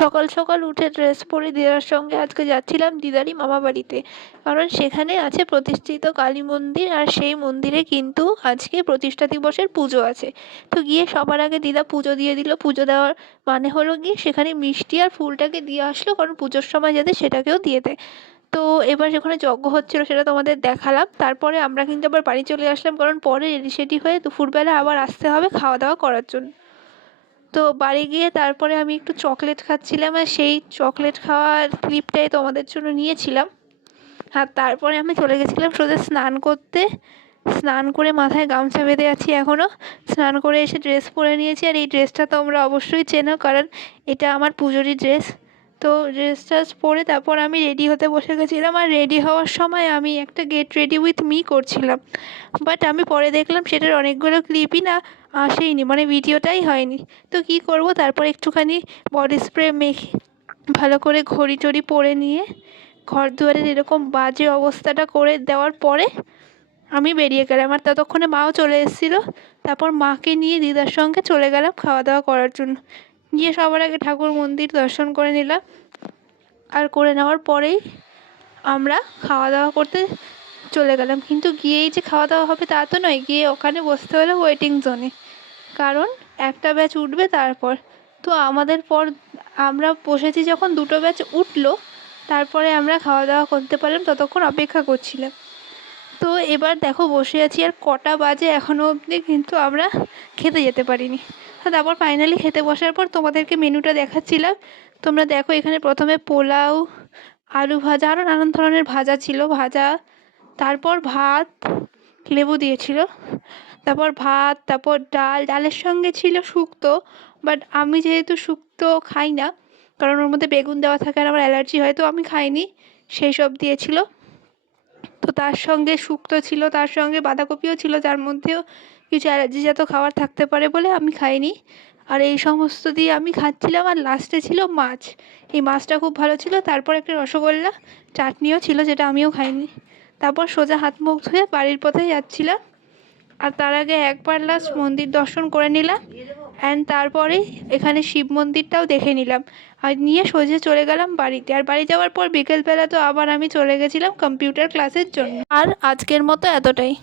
সকাল সকাল উঠে ড্রেস পরে দিদার সঙ্গে আজকে যাচ্ছিলাম দিদারই মামা বাড়িতে, কারণ সেখানে আছে প্রতিষ্ঠিত কালী মন্দির, আর সেই মন্দিরে কিন্তু আজকে প্রতিষ্ঠা দিবসের পুজো আছে। তো গিয়ে সবার আগে দিদা পুজো দিয়ে দিল। পুজো দেওয়ার মানে হলো গিয়ে সেখানে মিষ্টি আর ফুলটাকে দিয়ে আসলো, কারণ পুজোর সময় যাতে সেটাকেও দিয়ে দেয়। তো এবার সেখানে যজ্ঞ হচ্ছিল সেটা তোমাদের দেখালাম। তারপরে আমরা কিন্তু আবার বাড়ি চলে আসলাম, কারণ পরে রেডি সেডি হয়ে দুপুরবেলা আবার আসতে হবে খাওয়া দাওয়া করার জন্য। তো বাড়ি গিয়ে তারপরে আমি একটু চকলেট খাচ্ছিলাম, আর সেই চকলেট খাওয়ার ক্লিপটাই তোমাদের জন্য নিয়েছিলাম। আর তারপরে আমি চলে গেছিলাম সোজা স্নান করতে। স্নান করে মাথায় গামছা বেঁধে আছি এখনও। স্নান করে এসে ড্রেস পরে নিয়েছি, আর এই ড্রেসটা তোমরা অবশ্যই চেনো, কারণ এটা আমার পুজোরই ড্রেস। তো ড্রেসটা পরে তারপর আমি রেডি হতে বসে গেছিলাম, আর রেডি হওয়ার সময় আমি একটা গেট রেডি উইথ মি করছিলাম। বাট আমি পরে দেখলাম সেটার অনেকগুলো ক্লিপই না আসেইনি, মানে ভিডিওটাই হয়নি। তো কী করব, তারপর একটুখানি বডি স্প্রে মেখে ভালো করে ঘড়ি টড়ি পরে নিয়ে ঘর দুয়ারের এরকম বাজে অবস্থাটা করে দেওয়ার পরে আমি বেরিয়ে গেলাম। আর ততক্ষণে মাও চলে এসেছিলো। তারপর মাকে নিয়ে দিদার সঙ্গে চলে গেলাম খাওয়া দাওয়া করার জন্য। গিয়ে সবার আগে ঠাকুর মন্দির দর্শন করে নিলাম, আর করে নেওয়ার পরেই আমরা খাওয়া দাওয়া করতে চলে গেলাম। কিন্তু গিয়েই যে খাওয়া দাওয়া হবে তা তো নয়, গিয়ে ওখানে বসতে হলো ওয়েটিং জোনে, কারণ একটা ব্যাচ উঠবে তারপর। তো আমাদের পর আমরা বসেছি যখন দুটো ব্যাচ উঠলো, তারপরে আমরা খাওয়া দাওয়া করতে পারলাম, ততক্ষণ অপেক্ষা করছিলাম। তো এবার দেখো বসে আছি, আর কটা বাজে এখনও অবধি কিন্তু আমরা খেতে যেতে পারিনি। তো তারপর ফাইনালি খেতে বসার পর তোমাদেরকে মেনুটা দেখাচ্ছিলাম। তোমরা দেখো এখানে প্রথমে পোলাও, আলু ভাজা, আরও নানান ধরনের ভাজা ছিল, ভাজা, তারপর ভাত, লেবু দিয়েছিল, তারপর ভাত, তারপর ডাল, ডালের সঙ্গে ছিল শুক্তো। বাট আমি যেহেতু শুক্তো খাই না, কারণ ওর মধ্যে বেগুন দেওয়া থাকে আর আমার অ্যালার্জি হয়, তো আমি খাইনি। সেই সব দিয়েছিল। তো তার সঙ্গে শুক্তো ছিল, তার সঙ্গে বাঁধাকপিও ছিল, যার মধ্যেও কিছু অ্যালার্জিজাত খাবার থাকতে পারে বলে আমি খাইনি। আর এই সমস্ত দিয়ে আমি খাচ্ছিলাম, আর লাস্টে ছিল মাছ। এই মাছটা খুব ভালো ছিল। তারপর একটা রসগোল্লা, চাটনিও ছিল, যেটা আমিও খাইনি। তারপর সোজা হাত মুখ ধুয়ে বাড়ির পথে যাচ্ছিলাম। আর তার আগে একবার লাস্ট মন্দির দর্শন করে নিলাম, অ্যান্ড তারপরেই এখানে শিব মন্দিরটাও দেখে নিলাম, আর নিয়ে সোজা চলে গেলাম বাড়িতে। আর বাড়ি যাওয়ার পর বিকেলবেলা তো আবার আমি চলে গেছিলাম কম্পিউটার ক্লাসের জন্য। আর আজকের মতো এতটাই।